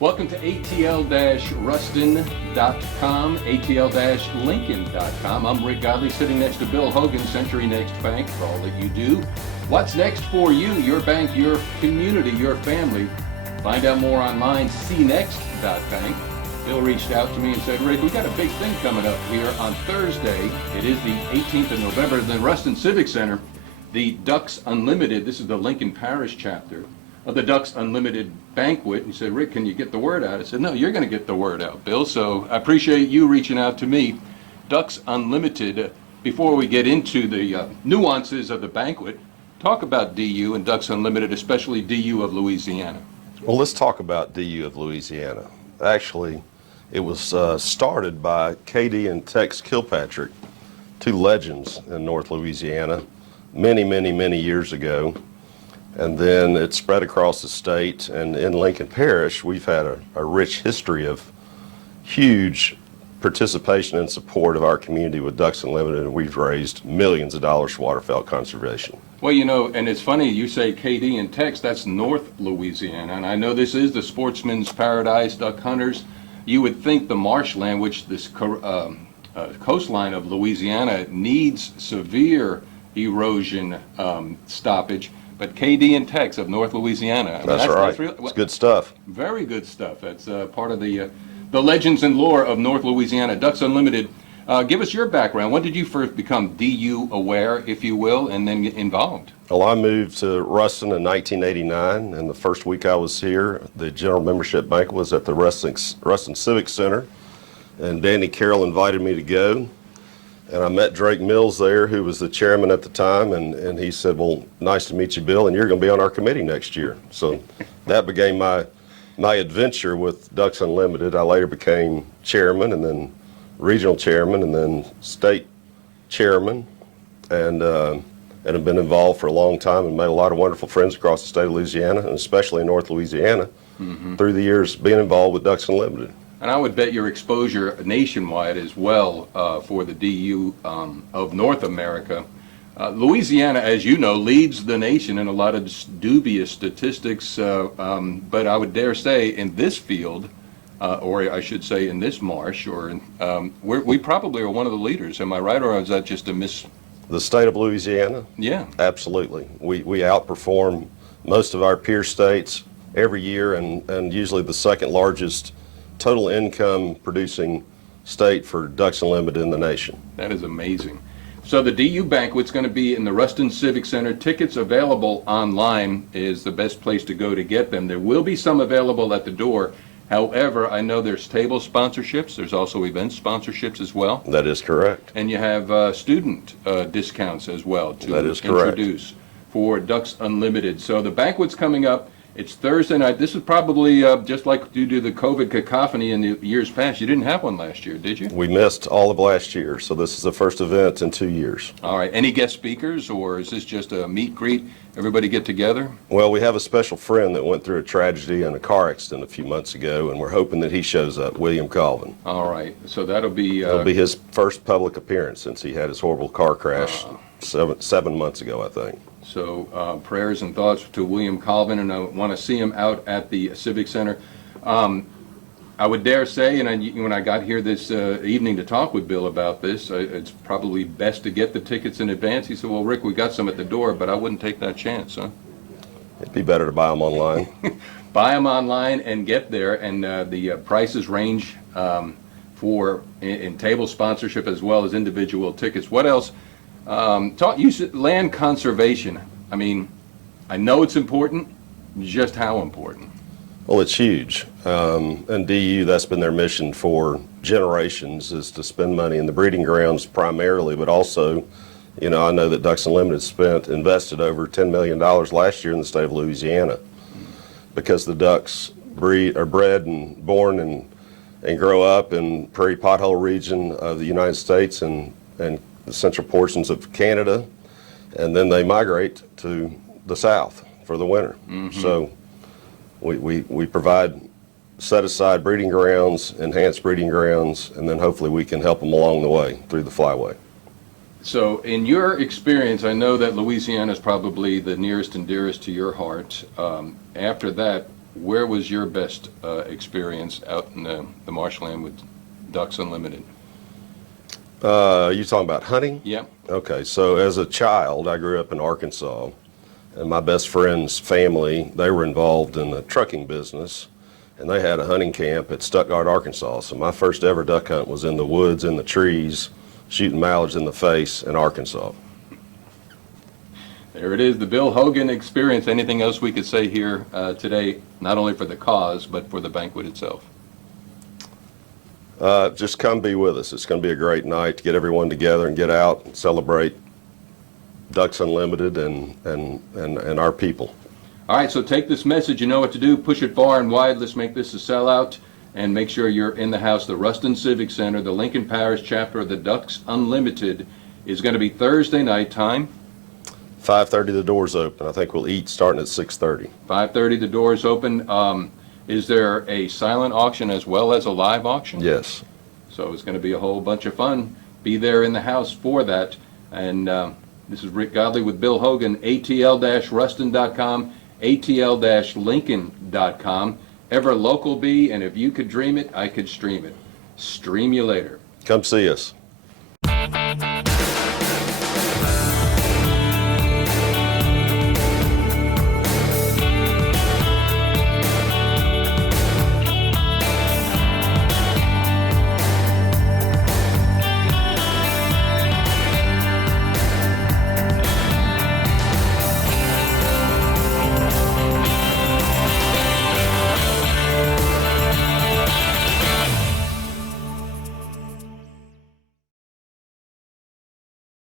Welcome to ATL-Ruston.com, ATL-Lincoln.com. I'm Rick Godley, sitting next to Bill Hogan, Century Next Bank, for all that you do. What's next for you, your bank, your community, your family? Find out more online, cnext.bank. Bill reached out to me and said, Rick, we got a big thing coming up here on Thursday. It is the 18th of November in the Ruston Civic Center. The Ducks Unlimited, this is the Lincoln Parish chapter of the Ducks Unlimited Banquet. He said, Rick, can you get the word out? I said, no, you're going to get the word out, Bill. So I appreciate you reaching out to me. Ducks Unlimited, before we get into the nuances of the banquet, talk about DU and Ducks Unlimited, especially DU of Louisiana. Well, let's talk about DU of Louisiana. Actually, it was started by KD and Tex Kilpatrick, two legends in North Louisiana, many years ago. And then it spread across the state, and in Lincoln Parish, we've had a rich history of huge participation and support of our community with Ducks Unlimited, and we've raised millions of dollars for waterfowl conservation. Well, you know, and it's funny, you say KD and Tex, that's North Louisiana, and I know this is the sportsman's paradise, duck hunters. You would think the marshland, which this coastline of Louisiana needs severe erosion stoppage, but KD and Tex of North Louisiana. I mean, that's right. That's it's good stuff. Very good stuff. That's part of the legends and lore of North Louisiana. Ducks Unlimited. Give us your background. When did you first become DU aware, if you will, and then get involved? Well, I moved to Ruston in 1989, and the first week I was here, the general membership banquet was at the Ruston Civic Center, and Danny Carroll invited me to go. And I met Drake Mills there, who was the chairman at the time, and he said, well, nice to meet you, Bill, and you're going to be on our committee next year. So that became my adventure with Ducks Unlimited. I later became chairman, and then regional chairman, and then state chairman, and have been involved for a long time and made a lot of wonderful friends across the state of Louisiana, and especially in North Louisiana, through the years being involved with Ducks Unlimited. And I would bet your exposure nationwide as well for the DU of North America. Louisiana, as you know, leads the nation in a lot of dubious statistics, but I would dare say in this field, or I should say in this marsh, or we probably are one of the leaders. Am I right, or is that just a miss? The state of Louisiana? Yeah. Absolutely. We outperform most of our peer states every year, and usually the second largest total income producing state for Ducks Unlimited in the nation. That is amazing. So the DU Banquet's going to be in the Ruston Civic Center. Tickets available online is the best place to go to get them. There will be some available at the door. However, I know there's table sponsorships. There's also event sponsorships as well. That is correct. And you have student discounts as well to that is correct. Introduce for Ducks Unlimited. So the banquet's coming up. It's Thursday night. This is probably just like due to the COVID cacophony in the years past. You didn't have one last year, did you? We missed all of last year, so this is the first event in 2 years. All right. Any guest speakers, or is this just a meet greet? Everybody get together? Well, we have a special friend that went through a tragedy in a car accident a few months ago, and we're hoping that he shows up, William Colvin. All right. So that'll be... It'll be his first public appearance since he had his horrible car crash 7 months ago, I think. So prayers and thoughts to William Colvin, and I want to see him out at the Civic Center. I would dare say, and when I got here this evening to talk with Bill about this, it's probably best to get the tickets in advance. He said, well, Rick, we got some at the door, but I wouldn't take that chance, huh? It'd be better to buy them online. Buy them online and get there, and the prices range for in table sponsorship as well as individual tickets. What else? You said land conservation. I mean, I know it's important. Just how important? Well, it's huge. And DU, that's been their mission for generations, is to spend money in the breeding grounds primarily, but also, you know, I know that Ducks Unlimited invested over $10 million last year in the state of Louisiana, because the ducks are bred and born and grow up in prairie pothole region of the United States and the central portions of Canada, and then they migrate to the south for the winter. So we provide set-aside breeding grounds, enhanced breeding grounds, and then hopefully we can help them along the way through the flyway. So in your experience, I know that Louisiana is probably the nearest and dearest to your heart. After that, where was your best experience out in the marshland with Ducks Unlimited? You talking about hunting? Yeah. Okay, so as a child, I grew up in Arkansas, and my best friend's family, they were involved in the trucking business, and they had a hunting camp at Stuttgart, Arkansas. So my first ever duck hunt was in the woods, in the trees, shooting mallards in the face in Arkansas. There it is, the Bill Hogan experience. Anything else we could say here today, not only for the cause, but for the banquet itself? Just come be with us. It's going to be a great night to get everyone together and get out and celebrate Ducks Unlimited and our people. All right, so take this message. You know what to do. Push it far and wide. Let's make this a sellout. And make sure you're in the house. The Ruston Civic Center, the Lincoln Parish chapter of the Ducks Unlimited is going to be Thursday night. Time? 5:30 the doors open. I think we'll eat starting at 6:30. 5:30 the doors open. Is there a silent auction as well as a live auction? Yes. So it's going to be a whole bunch of fun. Be there in the house for that. And this is Rick Godley with Bill Hogan, atl-ruston.com, atl-lincoln.com. Ever local be, and if you could dream it, I could stream it. Stream you later. Come see us.